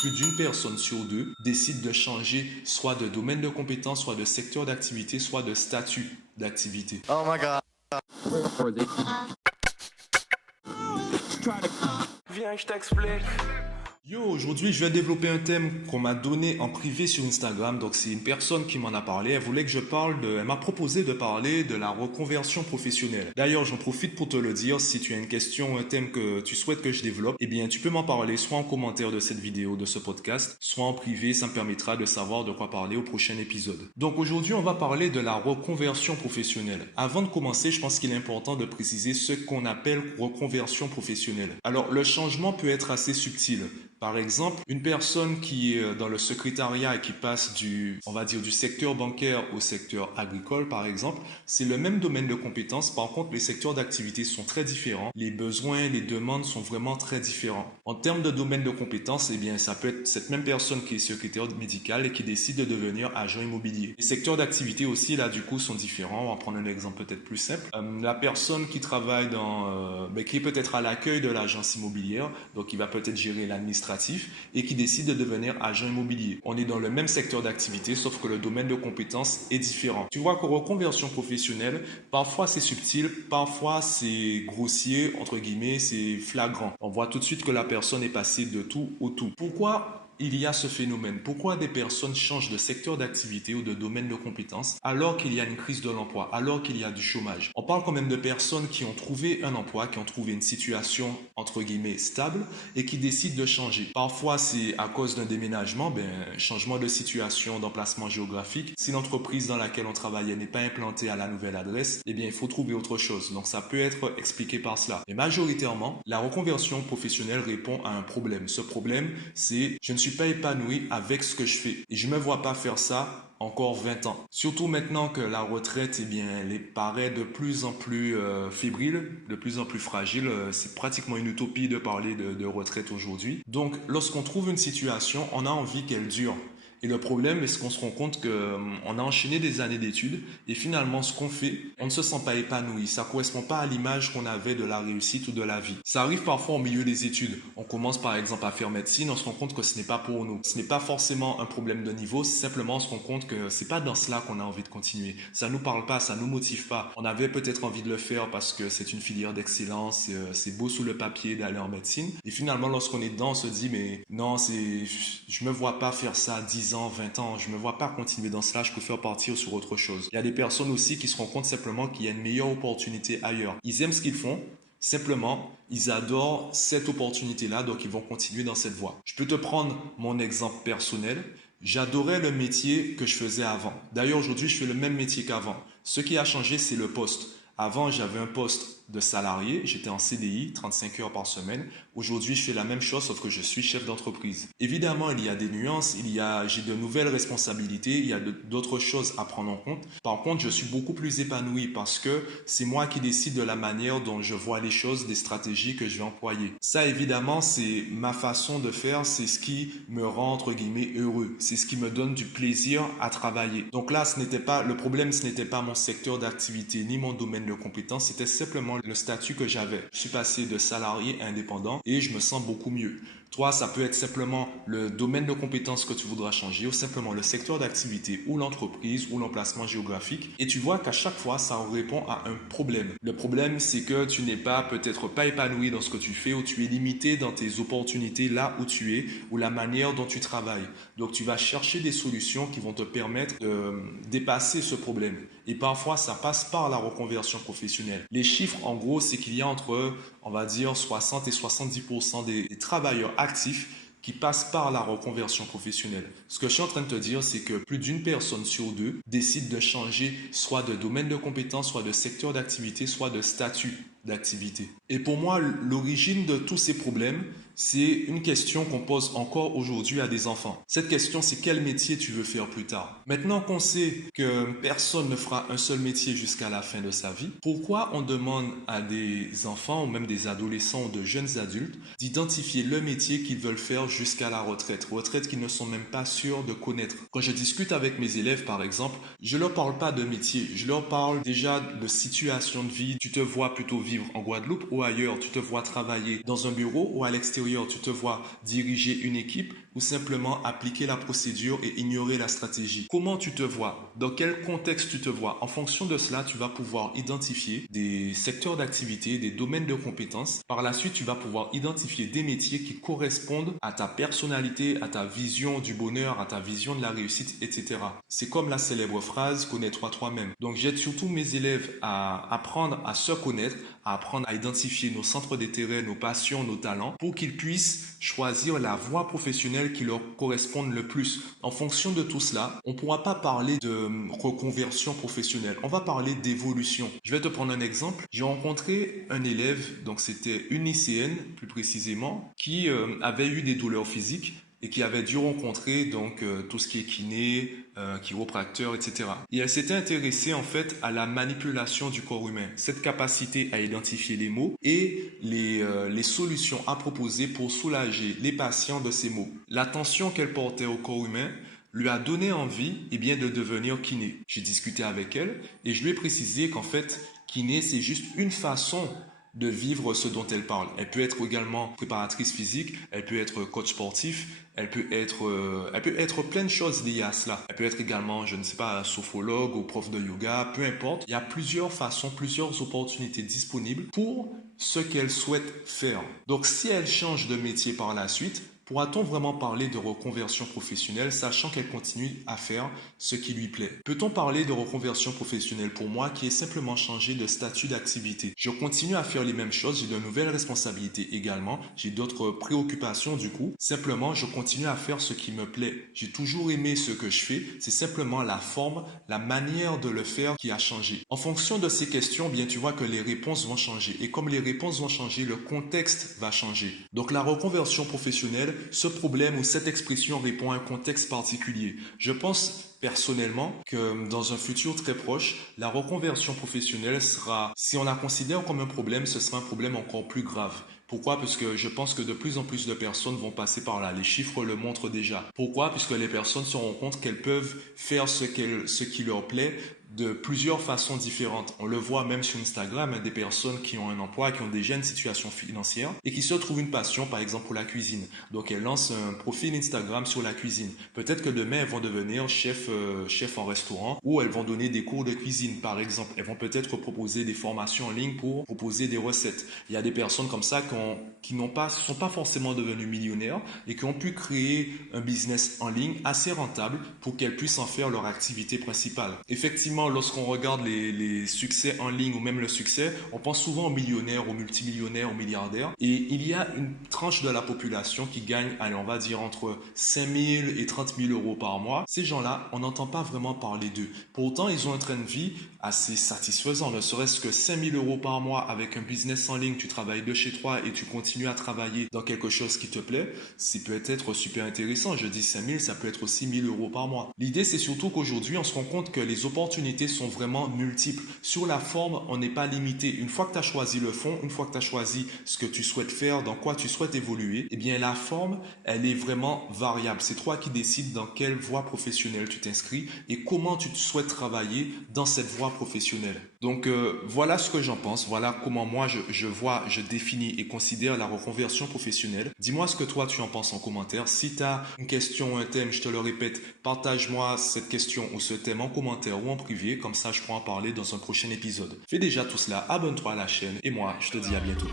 Plus d'une personne sur deux décide de changer soit de domaine de compétence, soit de secteur d'activité, soit de statut d'activité. Oh my god. Viens, je t'explique. Yo, aujourd'hui, je vais développer un thème qu'on m'a donné en privé sur Instagram. Donc, c'est une personne qui m'en a parlé. Elle voulait que je elle m'a proposé de parler de la reconversion professionnelle. D'ailleurs, j'en profite pour te le dire. Si tu as une question, un thème que tu souhaites que je développe, eh bien, tu peux m'en parler soit en commentaire de cette vidéo, de ce podcast, soit en privé. Ça me permettra de savoir de quoi parler au prochain épisode. Donc, aujourd'hui, on va parler de la reconversion professionnelle. Avant de commencer, je pense qu'il est important de préciser ce qu'on appelle reconversion professionnelle. Alors, le changement peut être assez subtil. Par exemple, une personne qui est dans le secrétariat et qui passe on va dire, du secteur bancaire au secteur agricole, par exemple, c'est le même domaine de compétences. Par contre, les secteurs d'activité sont très différents. Les besoins, les demandes sont vraiment très différents. En termes de domaine de compétences, eh bien, ça peut être cette même personne qui est secrétaire médical et qui décide de devenir agent immobilier. Les secteurs d'activité aussi, là, du coup, sont différents. On va prendre un exemple peut-être plus simple. La personne qui travaille qui est peut-être à l'accueil de l'agence immobilière, donc il va peut-être gérer l'administration et qui décide de devenir agent immobilier. On est dans le même secteur d'activité, sauf que le domaine de compétences est différent. Tu vois qu'en reconversion professionnelle, parfois c'est subtil, parfois c'est grossier, entre guillemets, c'est flagrant. On voit tout de suite que la personne est passée de tout au tout. Pourquoi il y a ce phénomène? Pourquoi des personnes changent de secteur d'activité ou de domaine de compétences alors qu'il y a une crise de l'emploi, alors qu'il y a du chômage? On parle quand même de personnes qui ont trouvé un emploi, qui ont trouvé une situation entre guillemets stable et qui décident de changer. Parfois c'est à cause d'un déménagement, changement de situation, d'emplacement géographique. Si l'entreprise dans laquelle on travaillait n'est pas implantée à la nouvelle adresse, eh bien il faut trouver autre chose. Donc ça peut être expliqué par cela. Mais majoritairement, la reconversion professionnelle répond à un problème. Ce problème, c'est je ne suis pas épanoui avec ce que je fais et je me vois pas faire ça encore 20 ans. Surtout maintenant que la retraite, elle paraît de plus en plus fébrile, de plus en plus fragile. C'est pratiquement une utopie de parler de retraite aujourd'hui. Donc, lorsqu'on trouve une situation, on a envie qu'elle dure. Et le problème, c'est qu'on se rend compte qu'on a enchaîné des années d'études et finalement, ce qu'on fait, on ne se sent pas épanoui. Ça ne correspond pas à l'image qu'on avait de la réussite ou de la vie. Ça arrive parfois au milieu des études. On commence par exemple à faire médecine, on se rend compte que ce n'est pas pour nous. Ce n'est pas forcément un problème de niveau, c'est simplement on se rend compte que c'est pas dans cela qu'on a envie de continuer. Ça nous parle pas, ça nous motive pas. On avait peut-être envie de le faire parce que c'est une filière d'excellence, c'est beau sous le papier d'aller en médecine. Et finalement, lorsqu'on est dedans, on se dit mais non, je me vois pas faire ça 10 ans, 20 ans, je me vois pas continuer dans cela, je préfère partir sur autre chose. Il y a des personnes aussi qui se rendent compte simplement qu'il y a une meilleure opportunité ailleurs. Ils aiment ce qu'ils font, simplement, ils adorent cette opportunité-là, donc ils vont continuer dans cette voie. Je peux te prendre mon exemple personnel. J'adorais le métier que je faisais avant. D'ailleurs, aujourd'hui, je fais le même métier qu'avant. Ce qui a changé, c'est le poste. Avant, j'avais un poste de salarié, j'étais en CDI, 35 heures par semaine. Aujourd'hui, je fais la même chose, sauf que je suis chef d'entreprise. Évidemment, il y a des nuances, j'ai de nouvelles responsabilités, il y a d'autres choses à prendre en compte. Par contre, je suis beaucoup plus épanoui parce que c'est moi qui décide de la manière dont je vois les choses, des stratégies que je vais employer. Ça, évidemment, c'est ma façon de faire, c'est ce qui me rend, entre guillemets, heureux. C'est ce qui me donne du plaisir à travailler. Donc là, le problème, ce n'était pas mon secteur d'activité ni mon domaine de compétence, c'était simplement le statut que j'avais. Je suis passé de salarié à indépendant et je me sens beaucoup mieux. Toi, ça peut être simplement le domaine de compétences que tu voudras changer ou simplement le secteur d'activité ou l'entreprise ou l'emplacement géographique. Et tu vois qu'à chaque fois, ça répond à un problème. Le problème, c'est que tu n'es peut-être pas épanoui dans ce que tu fais ou tu es limité dans tes opportunités là où tu es ou la manière dont tu travailles. Donc, tu vas chercher des solutions qui vont te permettre de dépasser ce problème. Et parfois, ça passe par la reconversion professionnelle. Les chiffres, en gros, c'est qu'il y a entre, on va dire, 60 et 70% des travailleurs actifs qui passent par la reconversion professionnelle. Ce que je suis en train de te dire, c'est que plus d'une personne sur deux décide de changer soit de domaine de compétence, soit de secteur d'activité, soit de statut d'activité. Et pour moi, l'origine de tous ces problèmes, c'est une question qu'on pose encore aujourd'hui à des enfants. Cette question, c'est quel métier tu veux faire plus tard? Maintenant qu'on sait que personne ne fera un seul métier jusqu'à la fin de sa vie, pourquoi on demande à des enfants ou même des adolescents ou de jeunes adultes d'identifier le métier qu'ils veulent faire jusqu'à la retraite qu'ils ne sont même pas sûrs de connaître? Quand je discute avec mes élèves, par exemple, je leur parle pas de métier, je leur parle déjà de situation de vie. Tu te vois plutôt vivre en Guadeloupe ou ailleurs, tu te vois travailler dans un bureau ou à l'extérieur, tu te vois diriger une équipe, ou simplement appliquer la procédure et ignorer la stratégie? Comment tu te vois? Dans quel contexte tu te vois? En fonction de cela, tu vas pouvoir identifier des secteurs d'activité, des domaines de compétences. Par la suite, tu vas pouvoir identifier des métiers qui correspondent à ta personnalité, à ta vision du bonheur, à ta vision de la réussite, etc. C'est comme la célèbre phrase "connais-toi toi-même". Donc j'aide surtout mes élèves à apprendre à se connaître, à apprendre à identifier nos centres d'intérêt, nos passions, nos talents, pour qu'ils puissent choisir la voie professionnelle qui leur corresponde le plus. En fonction de tout cela, on ne pourra pas parler de reconversion professionnelle, on va parler d'évolution. Je vais te prendre un exemple. J'ai rencontré un élève, donc c'était une lycéenne plus précisément, qui avait eu des douleurs physiques et qui avait dû rencontrer donc tout ce qui est kiné, chiropracteur, etc. Et elle s'était intéressée en fait à la manipulation du corps humain, cette capacité à identifier les maux et les solutions à proposer pour soulager les patients de ces maux. L'attention qu'elle portait au corps humain lui a donné envie de devenir kiné. J'ai discuté avec elle et je lui ai précisé qu'en fait, kiné, c'est juste une façon de vivre ce dont elle parle. Elle peut être également préparatrice physique, elle peut être coach sportif, elle peut être plein de choses liées à cela. Elle peut être également, je ne sais pas, sophrologue ou prof de yoga, peu importe. Il y a plusieurs façons, plusieurs opportunités disponibles pour ce qu'elle souhaite faire. Donc si elle change de métier par la suite, pourra-t-on vraiment parler de reconversion professionnelle, sachant qu'elle continue à faire ce qui lui plaît? Peut-on parler de reconversion professionnelle pour moi qui est simplement changer de statut d'activité? Je continue à faire les mêmes choses, j'ai de nouvelles responsabilités également, j'ai d'autres préoccupations du coup. Simplement, je continue à faire ce qui me plaît. J'ai toujours aimé ce que je fais, c'est simplement la forme, la manière de le faire qui a changé. En fonction de ces questions, bien tu vois que les réponses vont changer. Et comme les réponses vont changer, le contexte va changer. Donc la reconversion professionnelle, ce problème ou cette expression répond à un contexte particulier. Je pense personnellement que dans un futur très proche, la reconversion professionnelle sera, si on la considère comme un problème, ce sera un problème encore plus grave. Pourquoi? Parce que je pense que de plus en plus de personnes vont passer par là. Les chiffres le montrent déjà. Pourquoi? Puisque les personnes se rendent compte qu'elles peuvent faire ce qui leur plaît de plusieurs façons différentes. On le voit même sur Instagram, des personnes qui ont un emploi, qui ont déjà une situation financière et qui se trouvent une passion, par exemple pour la cuisine. Donc elles lancent un profil Instagram sur la cuisine. Peut-être que demain elles vont devenir chef en restaurant ou elles vont donner des cours de cuisine, par exemple. Elles vont peut-être proposer des formations en ligne pour proposer des recettes. Il y a des personnes comme ça qui sont pas forcément devenues millionnaires et qui ont pu créer un business en ligne assez rentable pour qu'elles puissent en faire leur activité principale. Effectivement, lorsqu'on regarde les succès en ligne ou même le succès, on pense souvent aux millionnaires, aux multimillionnaires, aux milliardaires. Et il y a une tranche de la population qui gagne, allez, on va dire entre 5 000 et 30 000 euros par mois. Ces gens-là, on n'entend pas vraiment parler d'eux. Pourtant, ils ont un train de vie assez satisfaisant. Ne serait-ce que 5 000 euros par mois avec un business en ligne, tu travailles de chez toi et tu continues à travailler dans quelque chose qui te plaît, c'est peut-être super intéressant. Je dis 5 000, ça peut être aussi 1 000 euros par mois. L'idée, c'est surtout qu'aujourd'hui, on se rend compte que les opportunités sont vraiment multiples. Sur la forme, on n'est pas limité. Une fois que tu as choisi le fond, une fois que tu as choisi ce que tu souhaites faire, dans quoi tu souhaites évoluer, eh bien la forme, elle est vraiment variable. C'est toi qui décides dans quelle voie professionnelle tu t'inscris et comment tu souhaites travailler dans cette voie professionnelle. Donc voilà ce que j'en pense. Voilà comment moi je vois, je définis et considère la reconversion professionnelle. Dis-moi ce que toi tu en penses en commentaire. Si tu as une question ou un thème, je te le répète, partage-moi cette question ou ce thème en commentaire ou en privé. Comme ça, je pourrai en parler dans un prochain épisode. Fais déjà tout cela, abonne-toi à la chaîne et moi, je te dis à bientôt.